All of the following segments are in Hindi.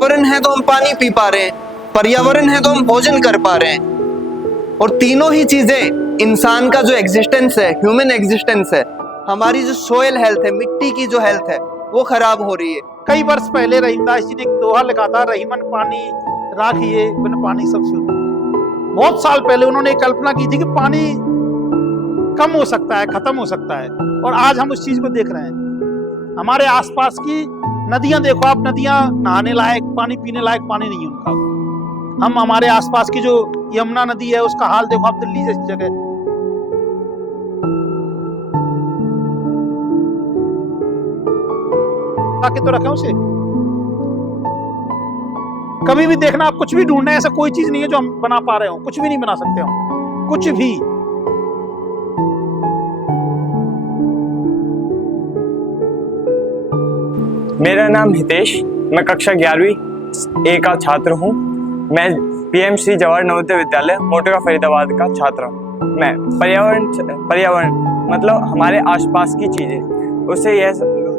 पर्यावरण है तो हम पानी पी पा रहे हैं, पर्यावरण है तो हम भोजन कर पा रहे हैं। और तीनों ही चीजें इंसान का जो एग्जिस्टेंस है, ह्यूमन एग्जिस्टेंस है, हमारी जो सोयल हेल्थ है, मिट्टी की जो हेल्थ है, वो खराब हो रही है। कई वर्ष पहले रहीमदास जी ने एक दोहा लिखा था, रहीमन पानी राखिए बिन पानी सब शुद्ध। बहुत साल पहले उन्होंने एक कल्पना की थी कि पानी कम हो सकता है, खत्म हो सकता है, और आज हम उस चीज को देख रहे हैं। हमारे आसपास की नदियां देखो आप, नदियां नहाने लायक पानी, पीने लायक पानी नहीं है उनका। हम हमारे आसपास की जो यमुना नदी है उसका हाल देखो आप, दिल्ली जैसी जगह आके तो रखे उसे। कभी भी देखना, आप कुछ भी ढूंढना, ऐसा कोई चीज नहीं है जो हम बना पा रहे हो, कुछ भी नहीं बना सकते हम, कुछ भी। मेरा नाम हितेश, मैं कक्षा 11वीं ए का छात्र हूँ। मैं पीएमसी जवाहर नवोदय विद्यालय मोटेरा फरीदाबाद का छात्र हूँ। मैं पर्यावरण मतलब हमारे आसपास की चीज़ें, उससे यह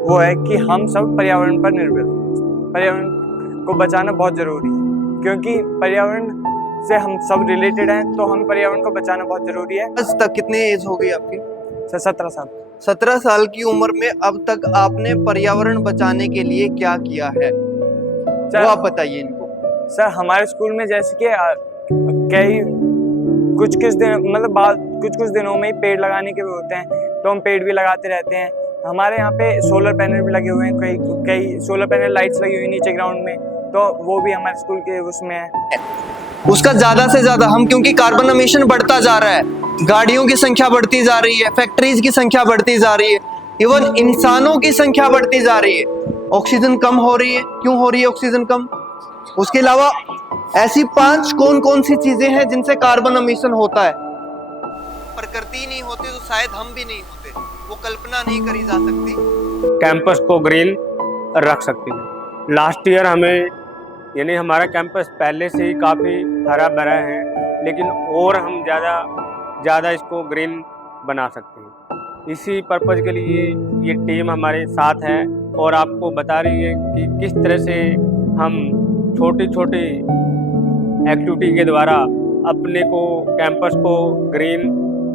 वो है कि हम सब पर्यावरण पर निर्भर हैं। पर्यावरण को बचाना बहुत ज़रूरी है, क्योंकि पर्यावरण से हम सब रिलेटेड हैं, तो हम पर्यावरण को बचाना बहुत ज़रूरी है। आज तक कितनी एज हो गई आपकी? 17 साल। 17 साल की उम्र में अब तक आपने पर्यावरण बचाने के लिए क्या किया है, वो आप बताइए इनको। सर, हमारे स्कूल में जैसे कि कई कुछ कुछ दिनों में पेड़ लगाने के भी होते हैं, तो हम पेड़ भी लगाते रहते हैं। हमारे यहाँ पे सोलर पैनल भी लगे हुए हैं, कई सोलर पैनल लाइट्स लगी हुई नीचे ग्राउंड में, तो वो भी हमारे स्कूल के उसमें है। उसका ज्यादा से ज्यादा हम, क्योंकि कार्बन एमिशन बढ़ता जा रहा है, गाड़ियों की संख्या बढ़ती जा रही है, फैक्ट्रीज की संख्या बढ़ती जा रही है, इवन इंसानों की संख्या बढ़ती जा रही है, ऑक्सीजन कम हो रही है। क्यों हो रही है ऑक्सीजन कम? उसके अलावा ऐसी 5 कौन कौन सी चीजें हैं जिनसे कार्बन एमिशन होता है? प्रकृति नहीं होती तो शायद हम भी नहीं होते, वो कल्पना नहीं करी जा सकती। कैंपस को ग्रीन रख सकती है। लास्ट ईयर हमें, यानी हमारा कैंपस पहले से ही काफ़ी हरा भरा है, लेकिन और हम ज़्यादा इसको ग्रीन बना सकते हैं। इसी पर्पज़ के लिए ये टीम हमारे साथ है और आपको बता रही है कि किस तरह से हम छोटी छोटी एक्टिविटी के द्वारा अपने को कैंपस को ग्रीन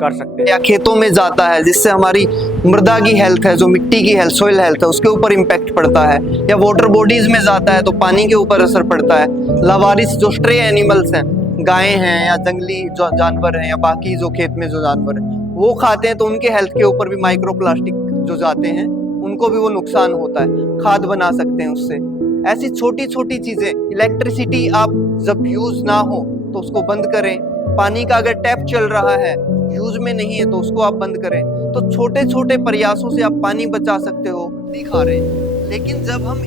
कर सकते हैं। या खेतों में जाता है, जिससे हमारी मृदा की हेल्थ है, जो मिट्टी की हेल्थ, सोइल हेल्थ है, उसके ऊपर इम्पैक्ट पड़ता है। या वाटर बॉडीज में जाता है तो पानी के ऊपर असर पड़ता है। लावारिस जो स्ट्रे एनिमल्स हैं, गायें हैं या जंगली जो जानवर हैं या बाकी जो खेत में जो जानवर हैं, वो खाते हैं तो उनके हेल्थ के ऊपर भी माइक्रो प्लास्टिक जो जाते हैं, उनको भी वो नुकसान होता है। खाद बना सकते हैं उससे। ऐसी छोटी छोटी चीजें, इलेक्ट्रिसिटी आप जब यूज ना हो तो उसको बंद करें। पानी का अगर टैप चल रहा है, यूज में नहीं है, तो उसको आप बंद करें। तो छोटे छोटे प्रयासों से आप पानी बचा सकते हो। दिखा रहे हैं, लेकिन जब हम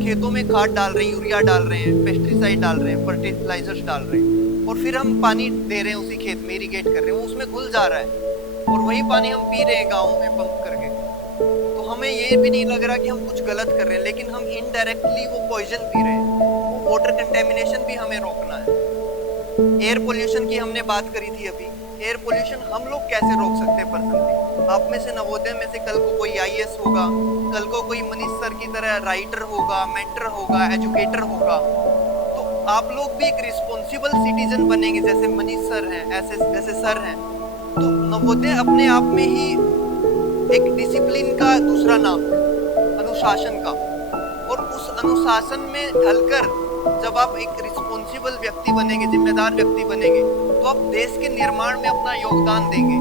खेतों में खाद डाल रहे हैं, यूरिया डाल रहे हैं, पेस्टिसाइड डाल रहे हैं, फर्टिलाइजर्स डाल रहे हैं, और फिर हम पानी दे रहे हैं उसी खेत में, इरिगेट कर रहे हैं, वो उसमें घुल जा रहा है, और वही पानी हम पी रहे हैं गाँव में पंप करके। तो हमें ये भी नहीं लग रहा कि हम कुछ गलत कर रहे हैं, लेकिन हम इनडायरेक्टली वो पॉइजन पी रहे हैं। वो वाटर कंटेमिनेशन भी हमें रोकना है। एयर पोल्यूशन की हमने बात करी थी अभी। एयर पोल्यूशन हम लोग कैसे रोक सकते हैं पर्सनली? आप में से, नवोदय में से कल को कोई आईएएस होगा, कल को कोई मनीष सर की तरह राइटर होगा, मेंटर होगा, एजुकेटर होगा, तो आप लोग भी एक रिस्पॉन्सिबल सिटीजन बनेंगे, जैसे मनीष सर हैं, ऐसे जैसे सर हैं। तो नवोदय अपने आप में ही एक डिसिप्लिन का दूसरा नाम है, अनुशासन का। और उस अनुशासन में ढलकर जब आप एक रिस्पॉन्सिबल व्यक्ति बनेंगे, जिम्मेदार व्यक्ति बनेंगे, तो आप देश के निर्माण में अपना योगदान देंगे।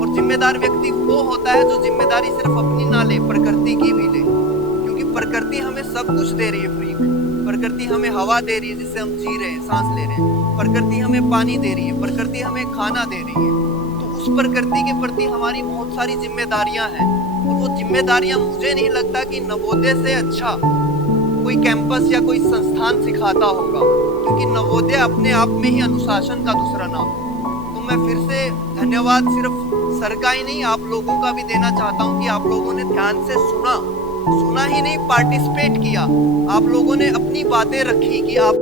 और जिम्मेदार व्यक्ति वो होता है जो जिम्मेदारी सिर्फ अपनी ना ले, प्रकृति की भी ले। क्योंकि प्रकृति हमें सब कुछ दे रही है फ्री में। प्रकृति हमें हवा दे रही है जिससे हम जी रहे हैं, सांस ले रहे हैं। प्रकृति हमें पानी दे रही है, प्रकृति हमें खाना दे रही है। तो उस प्रकृति के प्रति हमारी बहुत सारी जिम्मेदारियां हैं, और वो जिम्मेदारियां मुझे नहीं लगता कि नवोदय से अच्छा कोई कैंपस या कोई संस्थान सिखाता होगा, क्योंकि नवोदय अपने आप में ही अनुशासन का दूसरा नाम है। तो मैं फिर से धन्यवाद सिर्फ सर का ही नहीं, आप लोगों का भी देना चाहता हूँ कि आप लोगों ने ध्यान से सुना ही नहीं, पार्टिसिपेट किया। आप लोगों ने अपनी बातें रखी कि आप